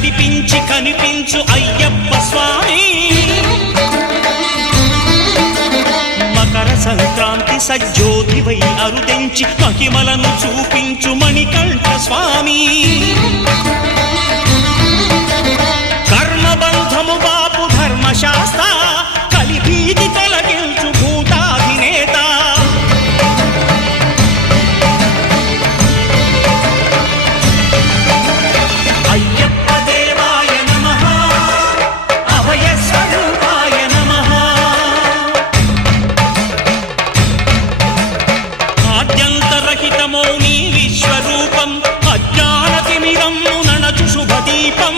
నడిపించి కనిపించు అయ్యప్ప స్వామి మకర సంక్రాంతి సజ్జోతివై అరుదెంచి మహిమలను చూపించు మణికంఠ స్వామి కర్మబంధము బాపు ధర్మశాస్త్ర కలిభీతి తొలగించు భూతాధినేత అయ్యప్ప దేవాయ నమః అభయ స్వరూపాయ నమః ఆద్యంతరహితమో నీ విశ్వరూపం అజ్ఞానతిమిరము నణచు శుభదీపం